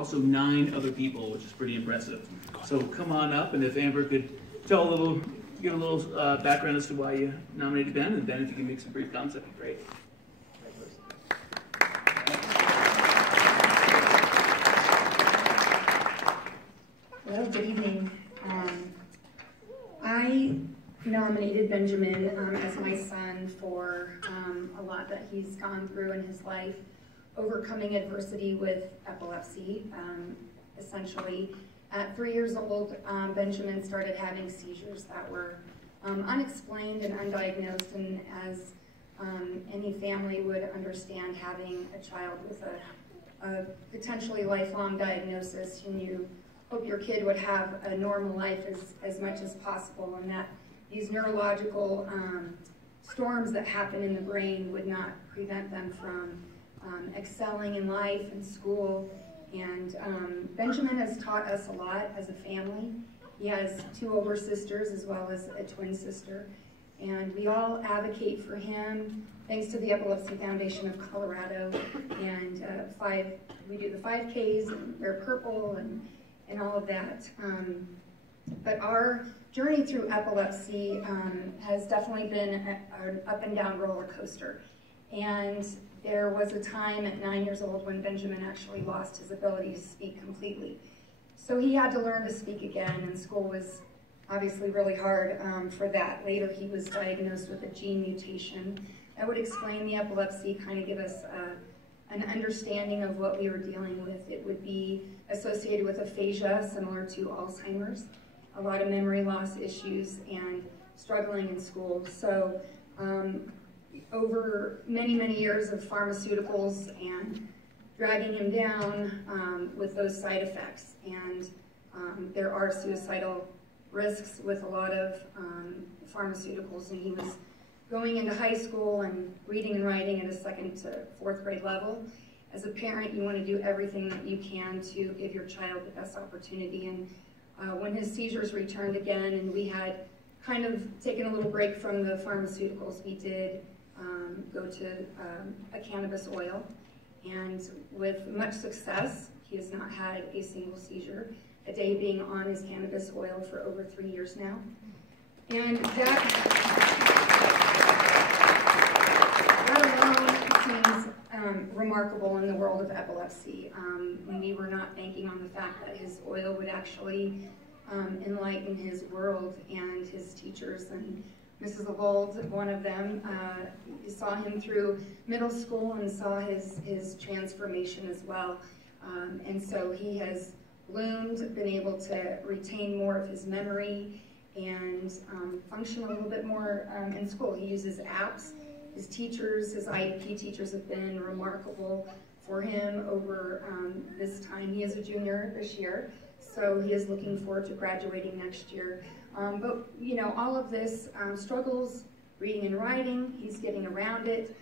also 9 other people, which is pretty impressive. So come on up, and if Amber could tell give a little background as to why you nominated Ben, and Ben, if you can make some brief comments, that'd be great. Well, good evening. I nominated Benjamin as my son for a lot that he's gone through in his life, overcoming adversity with epilepsy. Essentially, at 3 years old, Benjamin started having seizures that were unexplained and undiagnosed, and as any family would understand, having a child with a potentially lifelong diagnosis, you hope your kid would have a normal life as much as possible, and that these neurological storms that happen in the brain would not prevent them from excelling in life and school. And Benjamin has taught us a lot as a family. He has 2 older sisters as well as a twin sister, and we all advocate for him thanks to the Epilepsy Foundation of Colorado. And we do the 5Ks and wear purple and all of that. But our journey through epilepsy has definitely been an up and down roller coaster. And there was a time at 9 years old when Benjamin actually lost his ability to speak completely. So he had to learn to speak again, and school was obviously really hard for that. Later he was diagnosed with a gene mutation that would explain the epilepsy, kind of give us an understanding of what we were dealing with. It would be associated with aphasia, similar to Alzheimer's, a lot of memory loss issues, and struggling in school. So over many, many years of pharmaceuticals and dragging him down with those side effects. And there are suicidal risks with a lot of pharmaceuticals, and he was going into high school and reading and writing at a 2nd to 4th grade level. As a parent, you want to do everything that you can to give your child the best opportunity. And when his seizures returned again, and we had kind of taken a little break from the pharmaceuticals, we did go to a cannabis oil. And with much success, he has not had a single seizure a day, being on his cannabis oil for over 3 years now. And that alone seems remarkable in the world of epilepsy. We were not banking on the fact that his oil would actually enlighten his world, and his teachers. And Mrs. Lavold, one of them, saw him through middle school and saw his transformation as well. And so he has bloomed, been able to retain more of his memory, and function a little bit more in school. He uses apps. His teachers, his IEP teachers, have been remarkable for him over this time. He is a junior this year, so he is looking forward to graduating next year. But you know, all of this struggles, reading and writing, he's getting around it.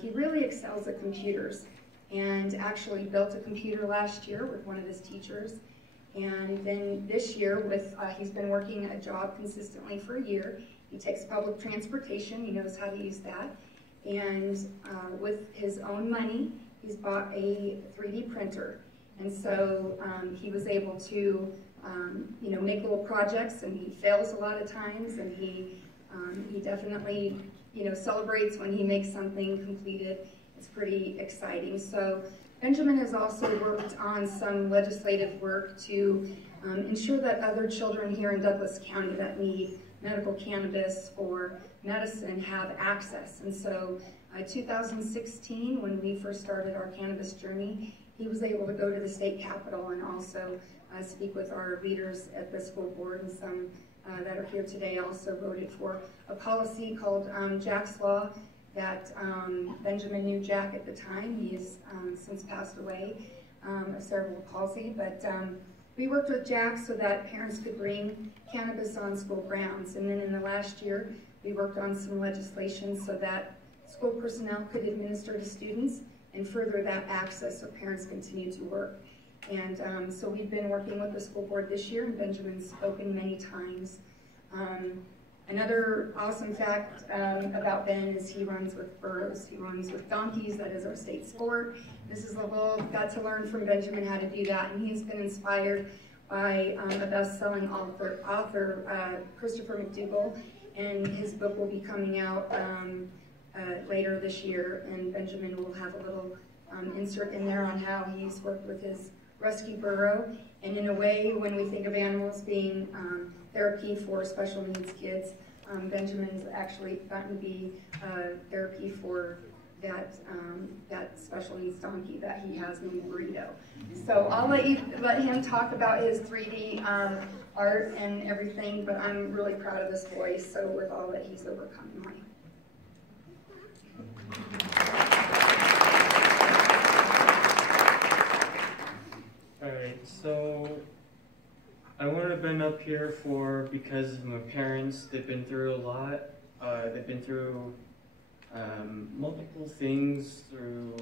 He really excels at computers, and actually built a computer last year with one of his teachers. And then this year, he's been working a job consistently for a year. He takes public transportation, he knows how to use that. And with his own money, he's bought a 3D printer. And so he was able to you know, make little projects, and he fails a lot of times, and he definitely, you know, celebrates when he makes something completed. It's pretty exciting. So Benjamin has also worked on some legislative work to ensure that other children here in Douglas County that need medical cannabis or medicine have access. And so 2016, when we first started our cannabis journey, he was able to go to the state capitol and also speak with our leaders at the school board, and some that are here today also voted for a policy called Jack's Law that Benjamin knew Jack at the time. He has since passed away of cerebral palsy, but we worked with Jack so that parents could bring cannabis on school grounds. And then in the last year, we worked on some legislation so that school personnel could administer to students and further that access so parents continue to work. And so we've been working with the school board this year, and Benjamin's spoken many times. Another awesome fact about Ben is he runs with burros. He runs with donkeys. That is our state sport. Mrs. Lovell got to learn from Benjamin how to do that, and he's been inspired by a best-selling author Christopher McDougall, and his book will be coming out later this year, and Benjamin will have a little insert in there on how he's worked with his rescue burro. And in a way, when we think of animals being therapy for special needs kids, Benjamin's actually gotten to be therapy for that special needs donkey that he has named Burrito. So I'll let him talk about his 3D art and everything, but I'm really proud of this boy, so with all that he's overcome in life. Alright, so I would have been up here because of my parents. They've been through a lot. They've been through multiple things, through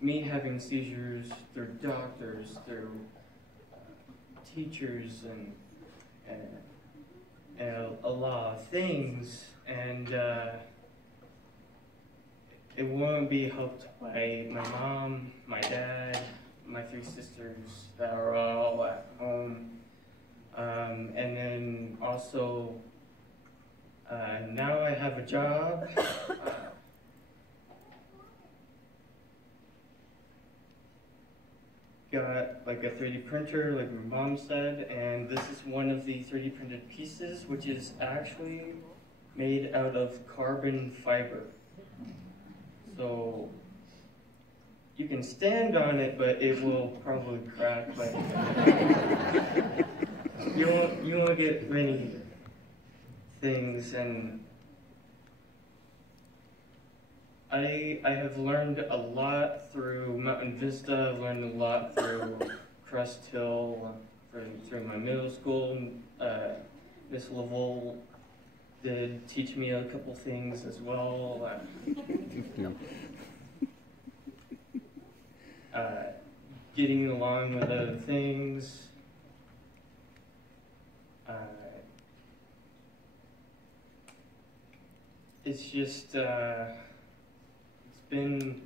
me having seizures, through doctors, through teachers, and a lot of things, and it won't be helped by my mom, my dad, my 3 sisters that are all at home, and then also now I have a job. Got like a 3D printer, like my mom said, and this is one of the 3D printed pieces, which is actually made out of carbon fiber. So you can stand on it, but it will probably crack. But you won't get many things, and I have learned a lot through Mountain Vista. I've learned a lot through Crest Hill, through my middle school. Miss Lovell did teach me a couple things as well. Getting along with other things. It's just, it's been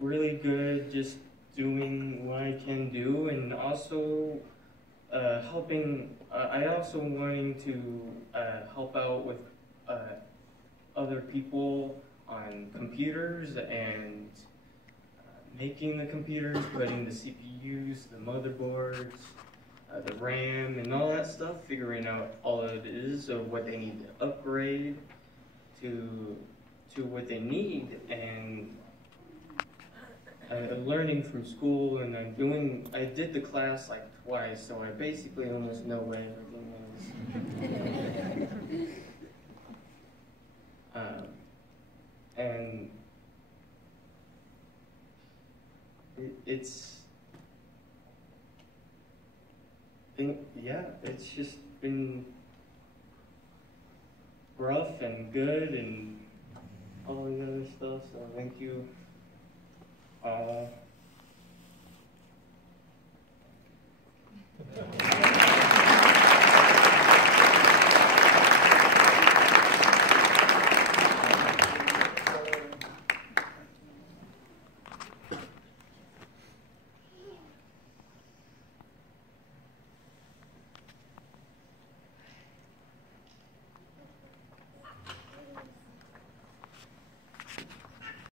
really good just doing what I can do, and also helping, I also wanting to help out with other people on computers and making the computers, putting the CPUs, the motherboards, the RAM, and all that stuff, figuring out all it is of what they need to upgrade to what they need, and learning from school, and I did the class like twice, so I basically almost know what everything is. And it's just been rough and good and all the other stuff, so thank you all.